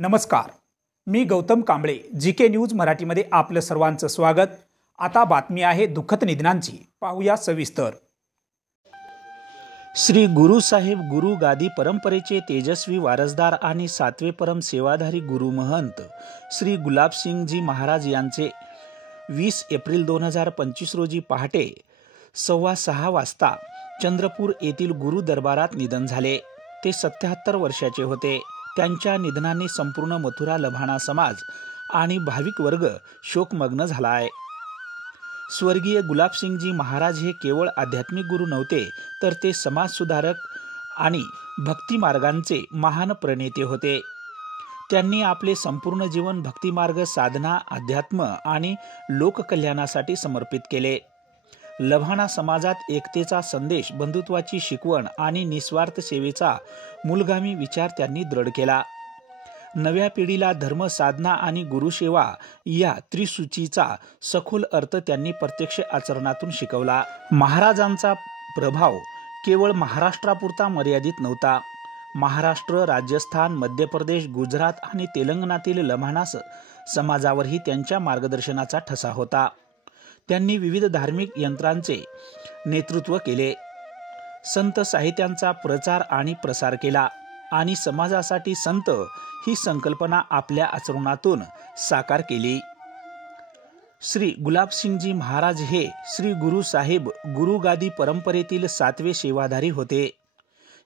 नमस्कार, मी Gautam Kamble. GK news मराठीमध्ये आपलं सर्वांचं स्वागत. आता बातमी आहे दुःखद निधनांची. पाहूया सविस्तर. श्री गुरु साहेब गुरु गादी परंपरेचे तेजस्वी वारसदार आणि 7वे परम सेवाधारी गुरु महंत श्री गुलाबसिंगजी महाराज यांचे 20 एप्रिल 2025 रोजी पहाटे 6:15 वाजता चंद्रपूर येथील गुरु दरबारात निधन झाले. ते 77 वर्षाचे होते. त्यांच्या निधनाने संपूर्ण मथुरा लभाणा समाज आणि भाविक वर्ग शोकमग्न झाला आहे. स्वर्गीय गुलाबसिंगजी महाराज हे केवळ आध्यात्मिक गुरु नव्हते, तर ते समाजसुधारक आणि भक्ती मार्गांचे महान प्रणेते होते. त्यांनी आपले संपूर्ण जीवन भक्तिमार्ग, साधना, अध्यात्म आणि लोककल्याणासाठी समर्पित केले. लभाणा समाजात एकतेचा संदेश, बंधुत्वाची शिकवण आणि निस्वार्थ सेवेचा मूलगामी विचार त्यांनी दृढ केला. नव्या पिढीला धर्म, साधना आणि गुरुसेवा या त्रिसूचीचा सखोल अर्थ त्यांनी प्रत्यक्ष आचरणातून शिकवला. महाराजांचा प्रभाव केवळ महाराष्ट्रापुरता मर्यादित नव्हता. महाराष्ट्र, राजस्थान, मध्य प्रदेश, गुजरात आणि तेलंगणातील लभाणा समाजावरही त्यांच्या मार्गदर्शनाचा ठसा होता. त्यांनी विविध धार्मिक यंत्रांचे नेतृत्व केले, संत साहित्यांचा प्रचार आणि प्रसार केला आणि समाजासाठी संत ही संकल्पना आपल्या आचरणातून साकार केली. श्री गुलाबसिंगजी महाराज हे श्री गुरु साहेब गुरु गादी परंपरेतील 7वे सेवाधारी होते.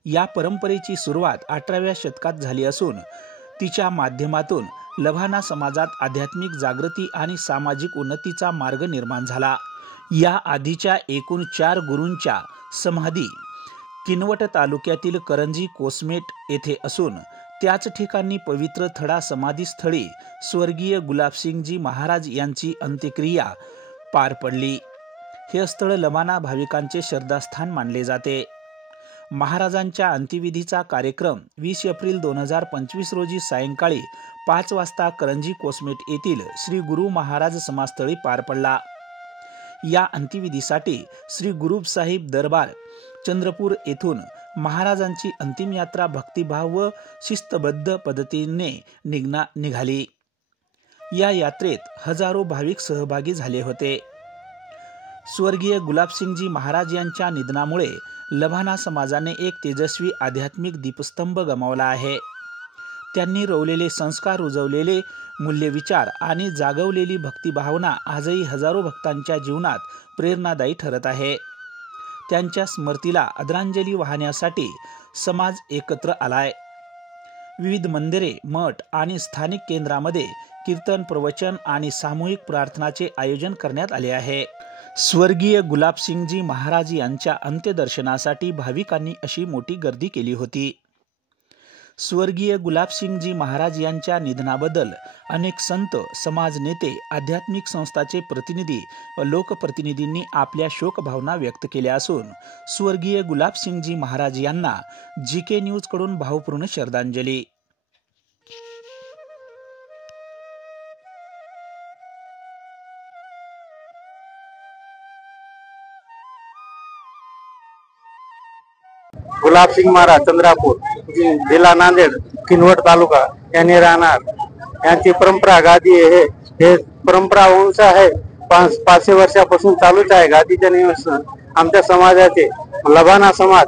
या परंपरेची सुरुवात 18व्या शतकात झाली असून तिच्या माध्यमातून लभाणा समाजात आध्यात्मिक जागृती आणि सामाजिक उन्नतीचा मार्ग निर्माण झाला. या आधीच्या एकूण 4 गुरूंच्या समाधी किनवट तालुक्यातील करंजी कोसमेट येथे असून त्याच ठिकाणी पवित्र थडा समाधीस्थळी स्वर्गीय गुलाबसिंगजी महाराज यांची अंत्यक्रिया पार पडली. हे स्थळ लभाणा भाविकांचे श्रद्धास्थान मानले जाते. महाराजांच्या अंत्यविधीचा कार्यक्रम 20 एप्रिल 2025 रोजी सायंकाळी 5 वाजता करंजी कोसमेट येथील श्री गुरु महाराज समाजस्थळी पार पडला. या अंत्यविधीसाठी श्री गुरु साहिब दरबार चंद्रपूर येथून महाराजांची अंतिम यात्रा भक्तिभाव व शिस्तबद्ध पद्धतीने निघाली. या यात्रेत हजारो भाविक सहभागी झाले होते. स्वर्गीय गुलाबसिंगजी महाराज यांच्या निधनामुळे लभाणा समाजाने एक तेजस्वी आध्यात्मिक दीपस्तंभ गमावला आहे. त्यांनी रोवलेले संस्कार, रुजवलेले मूल्यविचार आणि जागवलेली भक्तिभावना आजही हजारो भक्तांच्या जीवनात प्रेरणादायी ठरत आहे. त्यांच्या स्मृतीला आदरांजली वाहण्यासाठी समाज एकत्र आलाय. विविध मंदिरे, मठ आणि स्थानिक केंद्रामध्ये कीर्तन, प्रवचन आणि सामूहिक प्रार्थनाचे आयोजन करण्यात आले आहे. स्वर्गीय गुलाबसिंगजी महाराज यांच्या अंत्यदर्शनासाठी भाविकांनी अशी मोठी गर्दी केली होती. स्वर्गीय गुलाबसिंगजी महाराज यांच्या निधनाबद्दल अनेक संत, समाज नेते, आध्यात्मिक संस्थांचे प्रतिनिधी व लोकप्रतिनिधींनी आपल्या शोकभावना व्यक्त केल्या असून स्वर्गीय गुलाबसिंगजी महाराज यांना जीके न्यूज कडून भावपूर्ण श्रद्धांजली. गुलाबसिंग महाराज चंद्रपूर जिल्हा नांदेड, किनवट तालुका यांनी राहणार. यांची परंपरा गादी हे परंपरा वंश आहे. 500 वर्षापासून चालूच आहे. गादीच्या निवासन आमच्या समाजाचे लभाणा समाज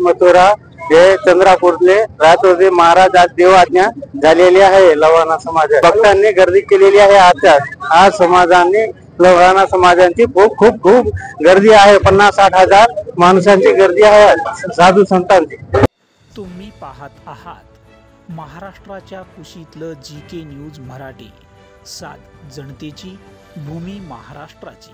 मथुरा हे चंद्रपूरले राहत होते. महाराज आज देवाज्ञा झालेली आहे. लभाणा समाज भक्तांनी गर्दी केलेली आहे. आज समाजाने लभाणा समाजांची खूप गर्दी आहे. 50-60 हजार माणसांची गर्दी आहे, साधू संतांची. तुम्ही पाहत आहात महाराष्ट्राच्या कुशीतलं जीके न्यूज मराठी. सात जनतेची, भूमी महाराष्ट्राची.